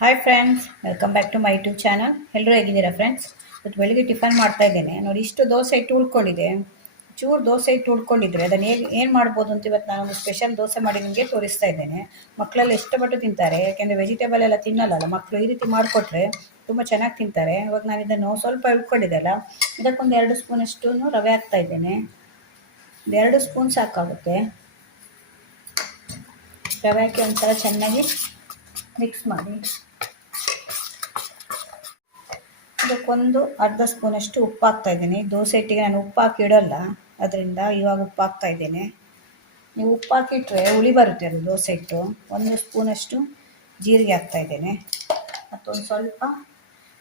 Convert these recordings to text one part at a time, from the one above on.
Hi friends, welcome back to my YouTube channel. ಎಲ್ಲರೂ ಹೇಗಿದ್ದೀರಾ friends? ಇವತ್ತು ಬೆಳಿಗ್ಗೆ ಟಿಫನ್ ಮಾಡ್ತಾ ಇದ್ದೇನೆ. ನೋಡಿ, ಇಷ್ಟು ದೋಸೆ ಹಿಟ್ಟು ಉಳ್ಕೊಂಡಿದೆ. ಚೂರು ದೋಸೆ ಹಿಟ್ಟು ಉಳ್ಕೊಂಡಿದ್ರೆ ಅದನ್ನು ಏನು ಮಾಡ್ಬೋದು ಅಂತ ಇವತ್ತು ನಾನು ಸ್ಪೆಷಲ್ ದೋಸೆ ಮಾಡಿ ನಿಮಗೆ ತೋರಿಸ್ತಾ ಇದ್ದೇನೆ. ಮಕ್ಕಳೆಲ್ಲ ಇಷ್ಟಪಟ್ಟು ತಿಂತಾರೆ, ಯಾಕೆಂದರೆ ವೆಜಿಟೇಬಲ್ ಎಲ್ಲ ತಿನ್ನಲ್ಲ ಮಕ್ಕಳು. ಈ ರೀತಿ ಮಾಡಿಕೊಟ್ರೆ ತುಂಬ ಚೆನ್ನಾಗಿ ತಿಂತಾರೆ. ಇವಾಗ ನಾನು ಇದನ್ನು ಸ್ವಲ್ಪ ಉಳ್ಕೊಂಡಿದ್ದೆ ಅಲ್ಲ, ಇದಕ್ಕೊಂದು 2 ಸ್ಪೂನಷ್ಟು ರವೆ ಹಾಕ್ತಾ ಇದ್ದೇನೆ. 2 ಸ್ಪೂನ್ ಸಾಕಾಗುತ್ತೆ. ರವೆ ಹಾಕಿ ಒಂಥರ ಚೆನ್ನಾಗಿ ಮಿಕ್ಸ್ ಮಾಡಿ ಇದಕ್ಕೊಂದು ಅರ್ಧ ಸ್ಪೂನಷ್ಟು ಉಪ್ಪು ಹಾಕ್ತಾ ಇದ್ದೀನಿ. ದೋಸೆ ಹಿಟ್ಟಿಗೆ ನಾನು ಉಪ್ಪು ಹಾಕಿ ಇಡೋಲ್ಲ, ಅದರಿಂದ ಇವಾಗ ಉಪ್ಪು ಹಾಕ್ತಾ ಇದ್ದೇನೆ. ನೀವು ಉಪ್ಪು ಹಾಕಿಟ್ರೆ ಹುಳಿ ಬರುತ್ತೆ ಅದು ದೋಸೆ ಹಿಟ್ಟು. 1 ಸ್ಪೂನಷ್ಟು ಜೀರಿಗೆ ಹಾಕ್ತಾ ಇದ್ದೇನೆ. ಮತ್ತೊಂದು ಸ್ವಲ್ಪ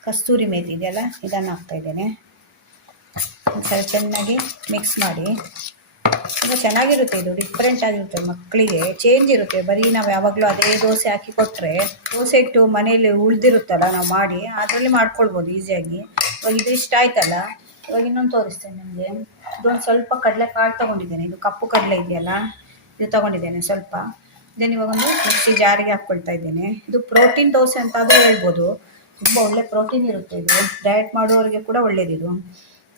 ಕಸ್ತೂರಿ ಮೇಥಿ ಇದೆಯಲ್ಲ, ಇದನ್ನು ಹಾಕ್ತಾ ಇದ್ದೇನೆ. ಒಂದ್ಸಲ ಚೆನ್ನಾಗಿ ಮಿಕ್ಸ್ ಮಾಡಿ. ತುಂಬ ಚೆನ್ನಾಗಿರುತ್ತೆ, ಇದು ಡಿಫ್ರೆಂಟ್ ಆಗಿರುತ್ತೆ, ಮಕ್ಕಳಿಗೆ ಚೇಂಜ್ ಇರುತ್ತೆ. ಬರೀ ನಾವು ಯಾವಾಗಲೂ ಅದೇ ದೋಸೆ ಹಾಕಿ ಕೊಟ್ಟರೆ, ದೋಸೆ ಇಟ್ಟು ಮನೇಲಿ ಉಳಿದಿರುತ್ತಲ್ಲ ನಾವು ಮಾಡಿ ಅದರಲ್ಲಿ ಮಾಡ್ಕೊಳ್ಬೋದು ಈಸಿಯಾಗಿ. ಇವಾಗ ಇದು ಇಷ್ಟ ಆಯ್ತಲ್ಲ, ಇವಾಗ ಇನ್ನೊಂದು ತೋರಿಸ್ತೇನೆ ನಿಮಗೆ. ಇದೊಂದು ಸ್ವಲ್ಪ ಕಡಲೆಕಾಳು ತೊಗೊಂಡಿದ್ದೇನೆ. ಇದು ಕಪ್ಪು ಕಡಲೆ ಇದೆಯಲ್ಲ, ಇದು ತೊಗೊಂಡಿದ್ದೇನೆ ಸ್ವಲ್ಪ. ಇದನ್ನು ಇವಾಗ ಒಂದು ಮಿಕ್ಸಿ ಜಾರಿಗೆ ಹಾಕ್ಕೊಳ್ತಾ ಇದ್ದೇನೆ. ಇದು ಪ್ರೋಟೀನ್ ದೋಸೆ ಅಂತಾದರೂ ಹೇಳ್ಬೋದು. ತುಂಬ ಒಳ್ಳೆ ಪ್ರೋಟೀನ್ ಇರುತ್ತೆ ಇದು. ಡಯಟ್ ಮಾಡೋರಿಗೆ ಕೂಡ ಒಳ್ಳೆಯದಿದು.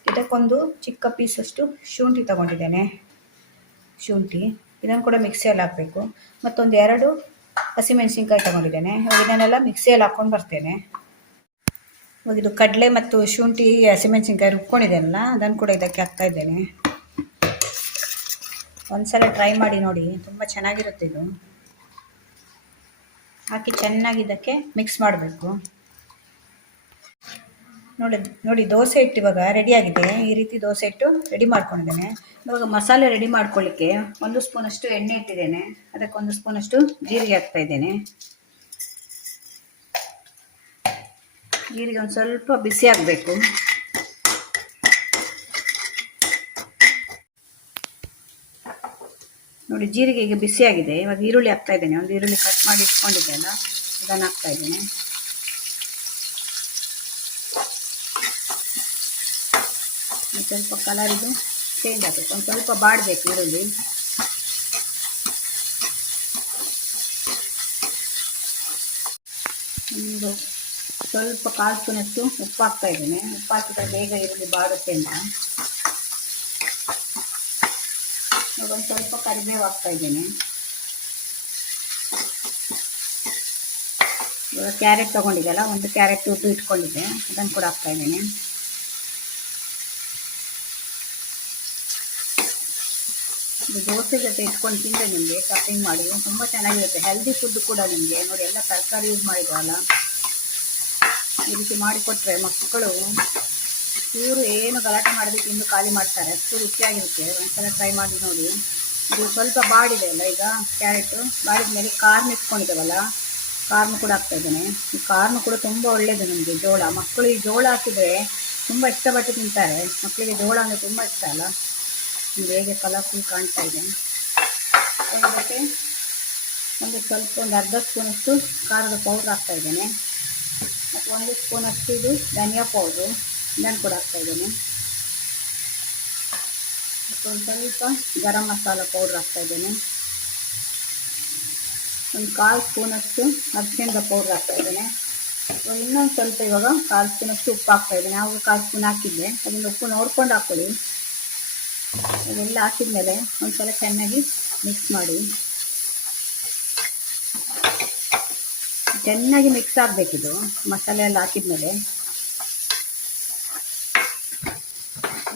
ಇದಕ್ಕೊಂದು ಚಿಕ್ಕ ಪೀಸಷ್ಟು ಶುಂಠಿ ತೊಗೊಂಡಿದ್ದೇನೆ. ಶುಂಠಿ ಇದನ್ನು ಕೂಡ ಮಿಕ್ಸಿಯಲ್ಲಿ ಹಾಕಬೇಕು. ಮತ್ತೊಂದು 2 ಹಸಿಮೆಣಸಿನ್ಕಾಯಿ ತೊಗೊಂಡಿದ್ದೇನೆ. ಇದನ್ನೆಲ್ಲ ಮಿಕ್ಸಿಯಲ್ಲಿ ಹಾಕ್ಕೊಂಡು ಬರ್ತೇನೆ. ಇವಾಗ ಇದು ಕಡಲೆ ಮತ್ತು ಶುಂಠಿ ಹಸಿಮೆಣಸಿನ್ಕಾಯಿ ರುಬ್ಕೊಂಡಿದ್ದೇನಲ್ಲ, ಅದನ್ನು ಕೂಡ ಇದಕ್ಕೆ ಹಾಕ್ತಾ ಇದ್ದೇನೆ. ಒಂದ್ಸಲ ಟ್ರೈ ಮಾಡಿ ನೋಡಿ, ತುಂಬ ಚೆನ್ನಾಗಿರುತ್ತೆ ಇದು. ಹಾಕಿ ಚೆನ್ನಾಗಿ ಇದಕ್ಕೆ ಮಿಕ್ಸ್ ಮಾಡಬೇಕು. ನೋಡಿ ದೋಸೆ ಹಿಟ್ಟು ಇವಾಗ ರೆಡಿಯಾಗಿದೆ. ಈ ರೀತಿ ದೋಸೆ ಹಿಟ್ಟು ರೆಡಿ ಮಾಡ್ಕೊಂಡಿದ್ದೇನೆ. ಇವಾಗ ಮಸಾಲೆ ರೆಡಿ ಮಾಡ್ಕೊಳ್ಳಿಕ್ಕೆ 1 ಸ್ಪೂನಷ್ಟು ಎಣ್ಣೆ ಇಟ್ಟಿದ್ದೇನೆ. ಅದಕ್ಕೆ 1 ಸ್ಪೂನಷ್ಟು ಜೀರಿಗೆ ಹಾಕ್ತಾ ಇದ್ದೇನೆ. ಜೀರಿಗೆ ಒಂದು ಸ್ವಲ್ಪ ಬಿಸಿ ಆಗಬೇಕು. ನೋಡಿ, ಜೀರಿಗೆ ಈಗ ಬಿಸಿಯಾಗಿದೆ. ಇವಾಗ ಈರುಳ್ಳಿ ಹಾಕ್ತಾ ಇದ್ದೇನೆ. ಒಂದು ಈರುಳ್ಳಿ ಕಟ್ ಮಾಡಿ ಇಟ್ಕೊಂಡಿದ್ದೆ ಅಲ್ಲ, ಇದನ್ನು ಹಾಕ್ತಾ ಇದ್ದೇನೆ. ಸ್ವಲ್ಪ ಕಲರ್ ಇದು ಚೇಂಜ್ ಆಗಬೇಕು, ಒಂದು ಸ್ವಲ್ಪ ಬಾಡಬೇಕು ಈರುಳ್ಳಿ. ಒಂದು ಸ್ವಲ್ಪ 1/4 ಸ್ಪೂನಷ್ಟು ಉಪ್ಪು ಹಾಕ್ತಾ ಇದ್ದೇನೆ. ಉಪ್ಪು ಹಾಕಿದ್ರೆ ಬೇಗ ಈರುಳ್ಳಿ ಬಾಡುತ್ತೆ ಅಂತ. ಒಂದು ಸ್ವಲ್ಪ ಕರಿಬೇವು ಹಾಕ್ತಾ ಇದ್ದೇನೆ. ಇವಾಗ ಕ್ಯಾರೆಟ್ ತೊಗೊಂಡಿದ್ದೆಲ್ಲ, ಒಂದು ಕ್ಯಾರೆಟ್ ತುರಿದು ಇಟ್ಕೊಂಡಿದ್ದೆ, ಅದನ್ನು ಕೂಡ ಹಾಕ್ತಾ ಇದ್ದೇನೆ. ಇದು ದೋಸೆ ಜೊತೆ ಇಟ್ಕೊಂಡು ತಿಂದರೆ ನಿಮಗೆ ಸ್ಟಫಿಂಗ್ ಮಾಡಿ ತುಂಬ ಚೆನ್ನಾಗಿರುತ್ತೆ. ಹೆಲ್ದಿ ಫುಡ್ ಕೂಡ ನಿಮಗೆ. ನೋಡಿ, ಎಲ್ಲ ತರಕಾರಿ ಯೂಸ್ ಮಾಡಿದ್ವಲ್ಲ, ಈ ರೀತಿ ಮಾಡಿಕೊಟ್ರೆ ಮಕ್ಕಳು ಇವರು ಏನು ಗಲಾಟೆ ಮಾಡೋದಕ್ಕೆ ತಿಂದು ಖಾಲಿ ಮಾಡ್ತಾರೆ. ಅಷ್ಟು ರುಚಿಯಾಗಿರುತ್ತೆ. ಒಂದ್ಸಲ ಟ್ರೈ ಮಾಡಿ ನೋಡಿ. ಇದು ಸ್ವಲ್ಪ ಬಾಡಿದೆ ಅಲ್ಲ, ಈಗ ಕ್ಯಾರೆಟು ಬಾಡಿದ ಮೇಲೆ ಕಾರ್ನ್ ಇಟ್ಕೊಂಡಿದ್ದೇವಲ್ಲ, ಕಾರ್ನ್ ಕೂಡ ಹಾಕ್ತಾ ಇದ್ದೇನೆ. ಈ ಕಾರ್ನ್ ಕೂಡ ತುಂಬ ಒಳ್ಳೆಯದು ನಮಗೆ. ಜೋಳ, ಮಕ್ಕಳು ಈ ಜೋಳ ಹಾಕಿದರೆ ತುಂಬ ಇಷ್ಟಪಟ್ಟು ತಿಂತಾರೆ. ಮಕ್ಕಳಿಗೆ ಜೋಳ ಅಂದರೆ ತುಂಬ ಇಷ್ಟ ಅಲ್ಲ. ಹೇಗೆ ಕಲರ್ಫುಲ್ ಕಾಣ್ತಾ ಇದೆ. ಅದಕ್ಕೆ ಒಂದು ಅರ್ಧ ಸ್ಪೂನಷ್ಟು ಖಾರದ ಪೌಡ್ರ್ ಹಾಕ್ತಾ ಇದ್ದೇನೆ. ಮತ್ತು 1 ಸ್ಪೂನಷ್ಟು ಇದು ಧನಿಯಾ ಪೌಡ್ರು, ಇದನ್ನು ಕೂಡ ಹಾಕ್ತಾ ಇದ್ದೇನೆ. ಮತ್ತು ಒಂದು ಸ್ವಲ್ಪ ಗರಂ ಮಸಾಲ ಪೌಡ್ರ್ ಹಾಕ್ತಾ ಇದ್ದೇನೆ. ಒಂದು 1/4 ಸ್ಪೂನಷ್ಟು ಅರಿಶಿಣದ ಪೌಡ್ರ್ ಹಾಕ್ತಾ ಇದ್ದೇನೆ. ಇನ್ನೊಂದು ಸ್ವಲ್ಪ ಇವಾಗ 1/4 ಸ್ಪೂನಷ್ಟು ಉಪ್ಪು ಹಾಕ್ತಾ ಇದ್ದೇನೆ. ಆವಾಗ 1/4 ಸ್ಪೂನ್ ಹಾಕಿದ್ದೆ, ಅದರಿಂದ ಉಪ್ಪು ನೋಡ್ಕೊಂಡು ಹಾಕ್ಕೊಳ್ಳಿ. ಅದೆಲ್ಲ ಹಾಕಿದ ಮೇಲೆ ಒಂದ್ಸಲ ಚೆನ್ನಾಗಿ ಮಿಕ್ಸ್ ಮಾಡಿ. ಚೆನ್ನಾಗಿ ಮಿಕ್ಸ್ ಆಗಬೇಕಿದು ಮಸಾಲೆ ಎಲ್ಲ ಹಾಕಿದ ಮೇಲೆ.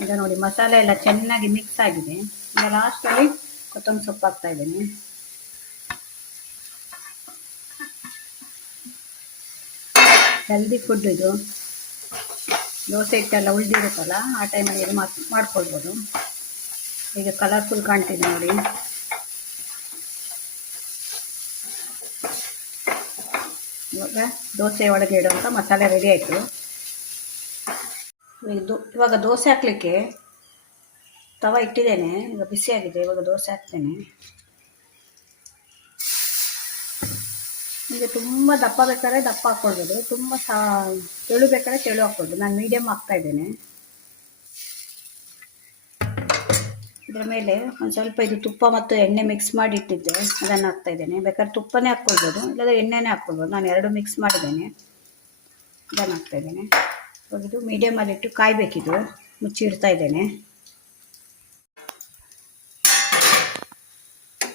ಈಗ ನೋಡಿ, ಮಸಾಲೆ ಎಲ್ಲ ಚೆನ್ನಾಗಿ ಮಿಕ್ಸ್ ಆಗಿದೆ. ಈಗ ಲಾಸ್ಟಲ್ಲಿ ಕೊತ್ತಂಬರಿ ಸೊಪ್ಪು ಹಾಕ್ತಾ ಇದ್ದೇನೆ. ಹೆಲ್ದಿ ಫುಡ್ ಇದು. ದೋಸೆ ಹಿಟ್ಟೆಲ್ಲ ಉಳಿದಿರುತ್ತಲ್ಲ, ಆ ಟೈಮಲ್ಲಿ ಇದು ಮಾಡ್ಕೊಳ್ಬೋದು. ಈಗ ಕಲರ್ಫುಲ್ ಕಾಣ್ತಿದೆ ನೋಡಿ. ಇವಾಗ ದೋಸೆ ಒಳಗೆ ಇಡುವಂಥ ಮಸಾಲೆ ರೆಡಿ ಆಯಿತು. ಇವಾಗ ದೋಸೆ ಹಾಕಲಿಕ್ಕೆ ತವ ಇಟ್ಟಿದ್ದೇನೆ. ಈಗ ಬಿಸಿಯಾಗಿದೆ. ಇವಾಗ ದೋಸೆ ಹಾಕ್ತೇನೆ. ನಿಮಗೆ ತುಂಬ ದಪ್ಪ ಬೇಕಾದ್ರೆ ದಪ್ಪ ಹಾಕ್ಕೊಳ್ಬೋದು, ತುಂಬ ತೆಳು ಬೇಕಾದ್ರೆ ತೆಳು ಹಾಕ್ಕೊಳ್ಬೋದು. ನಾನು ಮೀಡಿಯಮ್ ಹಾಕ್ತಾ ಇದ್ದೇನೆ. ಇದರ ಮೇಲೆ ಒಂದು ಸ್ವಲ್ಪ ಇದು ತುಪ್ಪ ಮತ್ತು ಎಣ್ಣೆ ಮಿಕ್ಸ್ ಮಾಡಿ ಇಟ್ಟಿದ್ದೆ, ಅದನ್ನು ಹಾಕ್ತಾಯಿದ್ದೇನೆ. ಬೇಕಾದ್ರೆ ತುಪ್ಪನೇ ಹಾಕ್ಕೊಳ್ಬೋದು, ಇಲ್ಲಾಂದರೆ ಎಣ್ಣೆನೇ ಹಾಕ್ಕೊಳ್ಬೋದು. ನಾನು ಎರಡು ಮಿಕ್ಸ್ ಮಾಡಿದ್ದೇನೆ, ಇದನ್ನು ಹಾಕ್ತಾಯಿದ್ದೇನೆ. ಇವಾಗ ಇದು ಮೀಡಿಯಮಲ್ಲಿಟ್ಟು ಕಾಯಬೇಕಿದು, ಮುಚ್ಚಿ ಇಡ್ತಾ ಇದ್ದೇನೆ.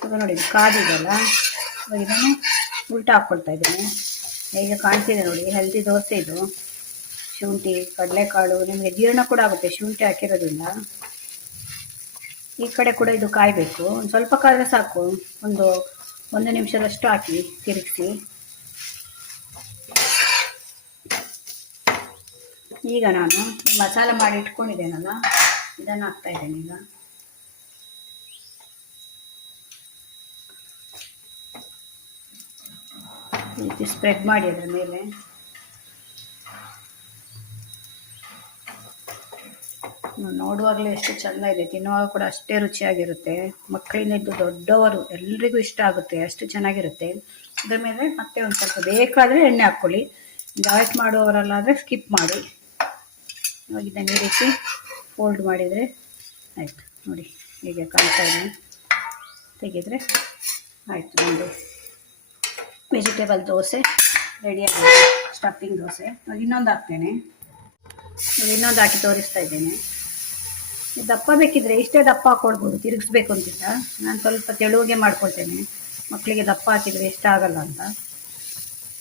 ಇವಾಗ ನೋಡಿ ಇದು ಕಾದಿದೆಯಲ್ಲ, ಇವಾಗ ಇದನ್ನು ಉಲ್ಟಾ ಹಾಕ್ಕೊಳ್ತಾ ಇದ್ದೇನೆ. ಹೇಗೆ ಕಾಣ್ತಿದೆ ನೋಡಿ, ಹೆಲ್ದಿ ದೋಸೆ ಇದು. ಶುಂಠಿ, ಕಡಲೆಕಾಳು, ನಿಮಗೆ ಜೀರ್ಣ ಕೂಡ ಆಗುತ್ತೆ ಶುಂಠಿ ಹಾಕಿರೋದ್ರಿಂದ. ಈ ಕಡೆ ಕೂಡ ಇದು ಕಾಯಬೇಕು, ಒಂದು ಸ್ವಲ್ಪ ಕಾದ್ರೆ ಸಾಕು. ಒಂದು ನಿಮಿಷದಷ್ಟು ಹಾಕಿ ತಿರುಗಿಸಿ. ಈಗ ನಾನು ಮಸಾಲೆ ಮಾಡಿ ಇಟ್ಕೊಂಡಿದ್ದೇನಲ್ಲ, ಇದನ್ನು ಹಾಕ್ತಾ ಇದ್ದೇನೆ. ಈಗ ಈ ರೀತಿ ಸ್ಪ್ರೆಡ್ ಮಾಡಿ ಅದರ ಮೇಲೆ. ನೋಡುವಾಗಲೇ ಎಷ್ಟು ಚೆಂದ ಇದೆ, ತಿನ್ನುವಾಗ ಕೂಡ ಅಷ್ಟೇ ರುಚಿಯಾಗಿರುತ್ತೆ. ಮಕ್ಕಳಿಂದ ಇದ್ದು ದೊಡ್ಡವರು ಎಲ್ರಿಗೂ ಇಷ್ಟ ಆಗುತ್ತೆ, ಅಷ್ಟು ಚೆನ್ನಾಗಿರುತ್ತೆ. ಅದರ ಮೇಲೆ ಮತ್ತೆ ಒಂದು ಸ್ವಲ್ಪ ಬೇಕಾದರೆ ಎಣ್ಣೆ ಹಾಕ್ಕೊಳ್ಳಿ, ಡಯಟ್ ಮಾಡುವವರಲ್ಲಾದರೆ ಸ್ಕಿಪ್ ಮಾಡಿ. ಇವಾಗ ಇದನ್ನು ಈ ರೀತಿ ಫೋಲ್ಡ್ ಮಾಡಿದರೆ ಆಯಿತು. ನೋಡಿ ಹೀಗೆ ಕಾಣ್ತಾ ಇದ್ದೀನಿ, ತೆಗೆದರೆ ಆಯಿತು. ಒಂದು ವೆಜಿಟೇಬಲ್ ದೋಸೆ ರೆಡಿಯಾಗಿದೆ, ಸ್ಟಫಿಂಗ್ ದೋಸೆ. ಇನ್ನೊಂದು ಹಾಕ್ತೇನೆ, ಇನ್ನೊಂದು ಹಾಕಿ ತೋರಿಸ್ತಾ ಇದ್ದೇನೆ. ದಪ್ಪ ಬೇಕಿದ್ರೆ ಇಷ್ಟೇ ದಪ್ಪ ಹಾಕ್ಕೊಳ್ಬೋದು, ತಿರುಗಿಸ್ಬೇಕು ಅಂತಿಲ್ಲ. ನಾನು ಸ್ವಲ್ಪ ತೆಳುವಿಗೆ ಮಾಡ್ಕೊಳ್ತೇನೆ, ಮಕ್ಕಳಿಗೆ ದಪ್ಪ ಹಾಕಿದರೆ ಇಷ್ಟ ಆಗಲ್ಲ ಅಂತ.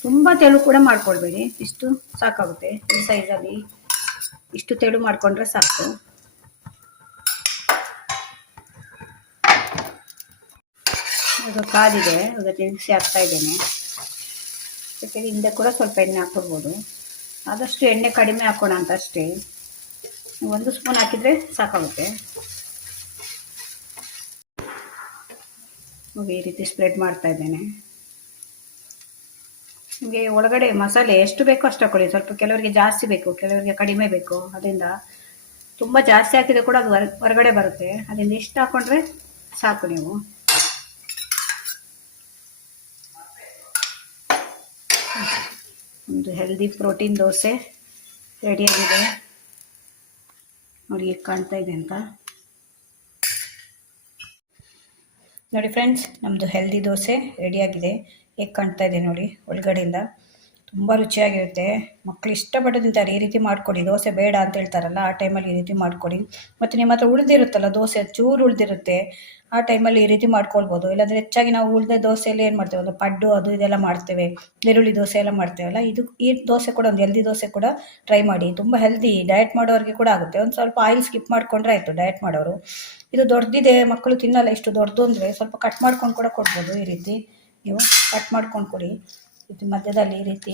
ತುಂಬ ತೆಳು ಕೂಡ ಮಾಡ್ಕೊಳ್ಬೇಡಿ, ಇಷ್ಟು ಸಾಕಾಗುತ್ತೆ. ಈ ಸೈಜಲ್ಲಿ ಇಷ್ಟು ತೆಳು ಮಾಡಿಕೊಂಡ್ರೆ ಸಾಕು. ಈಗ ಕಾದಿದೆ, ಈಗ ತಿರುಗಿಸಿ ಹಾಕ್ತಾ ಇದ್ದೇನೆ. ಜೊತೆಗೆ ಹಿಂದೆ ಕೂಡ ಸ್ವಲ್ಪ ಎಣ್ಣೆ ಹಾಕ್ಕೊಳ್ಬೋದು, ಆದಷ್ಟು ಎಣ್ಣೆ ಕಡಿಮೆ ಹಾಕೋಣ ಅಂತ ಅಷ್ಟೇ. 1 ಸ್ಪೂನ್ ಹಾಕಿದರೆ ಸಾಕಾಗುತ್ತೆ. ಈ ರೀತಿ ಸ್ಪ್ರೆಡ್ ಮಾಡ್ತಾ ಇದ್ದೇನೆ. ನಿಮಗೆ ಒಳಗಡೆ ಮಸಾಲೆ ಎಷ್ಟು ಬೇಕೋ ಅಷ್ಟು ಹಾಕೊಳ್ಳಿ. ಸ್ವಲ್ಪ ಕೆಲವರಿಗೆ ಜಾಸ್ತಿ ಬೇಕು, ಕೆಲವರಿಗೆ ಕಡಿಮೆ ಬೇಕು. ಅದರಿಂದ ತುಂಬ ಜಾಸ್ತಿ ಹಾಕಿದರೆ ಕೂಡ ಅದು ಹೊರಗಡೆ ಬರುತ್ತೆ. ಅದರಿಂದ ಇಷ್ಟು ಹಾಕ್ಕೊಂಡ್ರೆ ಸಾಕು. ನೀವು ಒಂದು ಹೆಲ್ದಿ ಪ್ರೋಟೀನ್ ದೋಸೆ ರೆಡಿಯಾಗಿದೆ. ನೋಡಿ ಹೇಗೆ ಕಾಣ್ತಾ ಇದೆ ಅಂತ. ನೋಡಿ ಫ್ರೆಂಡ್ಸ್, ನಮ್ಮದು ಹೆಲ್ದಿ ದೋಸೆ ರೆಡಿಯಾಗಿದೆ. ಹೇಗೆ ಕಾಣ್ತಾ ಇದೆ ನೋಡಿ, ಒಳಗಡೆಯಿಂದ ತುಂಬ ರುಚಿಯಾಗಿರುತ್ತೆ. ಮಕ್ಕಳು ಇಷ್ಟಪಟ್ಟು ತಿಂತಾರೆ. ಈ ರೀತಿ ಮಾಡಿಕೊಡಿ. ದೋಸೆ ಬೇಡ ಅಂತ ಹೇಳ್ತಾರಲ್ಲ, ಆ ಟೈಮಲ್ಲಿ ಈ ರೀತಿ ಮಾಡಿಕೊಡಿ. ಮತ್ತು ನಿಮ್ಮ ಹತ್ರ ಉಳಿದಿರುತ್ತಲ್ಲ ದೋಸೆ, ಚೂರು ಉಳಿದಿರುತ್ತೆ, ಆ ಟೈಮಲ್ಲಿ ಈ ರೀತಿ ಮಾಡ್ಕೊಳ್ಬೋದು. ಇಲ್ಲಾಂದರೆ ಹೆಚ್ಚಾಗಿ ನಾವು ಉಳಿದ ದೋಸೆಯಲ್ಲಿ ಏನು ಮಾಡ್ತೇವೆ, ಒಂದು ಪಡ್ಡು ಅದು ಇದೆಲ್ಲ ಮಾಡ್ತೇವೆ, ಈರುಳ್ಳಿ ದೋಸೆ ಎಲ್ಲ ಮಾಡ್ತೇವಲ್ಲ. ಈ ದೋಸೆ ಕೂಡ ಒಂದು ಹೆಲ್ದಿ ದೋಸೆ ಕೂಡ ಟ್ರೈ ಮಾಡಿ. ತುಂಬ ಹೆಲ್ದಿ, ಡಯಟ್ ಮಾಡೋರಿಗೆ ಕೂಡ ಆಗುತ್ತೆ. ಒಂದು ಸ್ವಲ್ಪ ಆಯಿಲ್ ಸ್ಕಿಪ್ ಮಾಡಿಕೊಂಡ್ರೆ ಆಯಿತು ಡಯಟ್ ಮಾಡೋರು. ಇದು ದೊಡ್ಡದಿದೆ, ಮಕ್ಕಳು ತಿನ್ನಲ್ಲ ಇಷ್ಟು ದೊಡ್ಡದು ಅಂದರೆ, ಸ್ವಲ್ಪ ಕಟ್ ಮಾಡ್ಕೊಂಡು ಕೂಡ ಕೊಡ್ಬೋದು. ಈ ರೀತಿ ನೀವು ಕಟ್ ಮಾಡ್ಕೊಂಡು ಕೊಡಿ. ಇದು ಮಧ್ಯದಲ್ಲಿ ಈ ರೀತಿ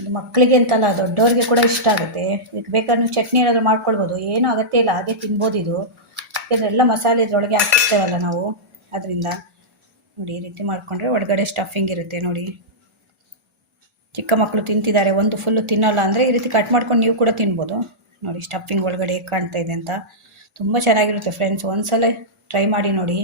ಇದು ಮಕ್ಕಳಿಗೆ ಅಂತಲ್ಲ, ದೊಡ್ಡವ್ರಿಗೆ ಕೂಡ ಇಷ್ಟ ಆಗುತ್ತೆ. ಇದಕ್ಕೆ ಬೇಕಾದ್ರೆ ನೀವು ಚಟ್ನಿ ಏನಾದರೂ ಮಾಡ್ಕೊಳ್ಬೋದು, ಏನೂ ಅಗತ್ಯ ಇಲ್ಲ, ಹಾಗೆ ತಿನ್ಬೋದು ಇದು. ಯಾಕೆಂದರೆ ಎಲ್ಲ ಮಸಾಲೆ ಇದರೊಳಗೆ ಹಾಕಿರ್ತೇವಲ್ಲ ನಾವು, ಅದರಿಂದ ನೋಡಿ ಈ ರೀತಿ ಮಾಡಿಕೊಂಡ್ರೆ ಒಳಗಡೆ ಸ್ಟಫಿಂಗ್ ಇರುತ್ತೆ. ನೋಡಿ ಚಿಕ್ಕ ಮಕ್ಕಳು ತಿಂತಿದ್ದಾರೆ, ಒಂದು ಫುಲ್ಲು ತಿನ್ನೋಲ್ಲ ಅಂದರೆ ಈ ರೀತಿ ಕಟ್ ಮಾಡ್ಕೊಂಡು ನೀವು ಕೂಡ ತಿನ್ಬೋದು. ನೋಡಿ ಸ್ಟಫಿಂಗ್ ಒಳಗಡೆ ಹೇಗೆ ಕಾಣ್ತಾ ಇದೆ ಅಂತ. ತುಂಬ ಚೆನ್ನಾಗಿರುತ್ತೆ ಫ್ರೆಂಡ್ಸ್, ಒಂದ್ಸಲ ಟ್ರೈ ಮಾಡಿ ನೋಡಿ.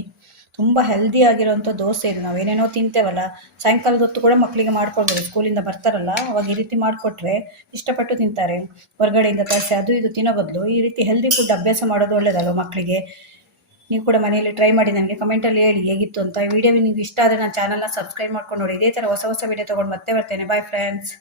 ತುಂಬ ಹೆಲ್ದಿ ಆಗಿರೋಂಥ ದೋಸೆ ಇದು. ನಾವೇನೇನೋ ತಿಂತೇವಲ್ಲ, ಸಾಯಂಕಾಲದ ಹೊತ್ತು ಕೂಡ ಮಕ್ಕಳಿಗೆ ಮಾಡ್ಕೊಳ್ಬೋದು. ಸ್ಕೂಲಿಂದ ಬರ್ತಾರಲ್ಲ ಅವಾಗ ಈ ರೀತಿ ಮಾಡಿಕೊಟ್ರೆ ಇಷ್ಟಪಟ್ಟು ತಿಂತಾರೆ. ಹೊರಗಡೆಯಿಂದ ತರಿಸಿ ಅದು ಇದು ತಿನ್ನೋ ಬದಲು ಈ ರೀತಿ ಹೆಲ್ದಿ ಫುಡ್ ಅಭ್ಯಾಸ ಮಾಡೋದು ಒಳ್ಳೆಯದಲ್ವ ಮಕ್ಕಳಿಗೆ. ನೀವು ಕೂಡ ಮನೆಯಲ್ಲಿ ಟ್ರೈ ಮಾಡಿ ನನಗೆ ಕಮೆಂಟಲ್ಲಿ ಹೇಳಿ ಹೇಗಿತ್ತು ಅಂತ. ಈ ವಿಡಿಯೋ ನಿಮಗೆ ಇಷ್ಟ ಆದರೆ ನನ್ನ ಚಾನಲ್ನ ಸಬ್ಸ್ಕ್ರೈಬ್ ಮಾಡ್ಕೊಂಡು ನೋಡಿ. ಇದೇ ಥರ ಹೊಸ ಹೊಸ ವಿಡಿಯೋ ತೊಗೊಂಡು ಮತ್ತೆ ಬರ್ತೇನೆ. Bye friends.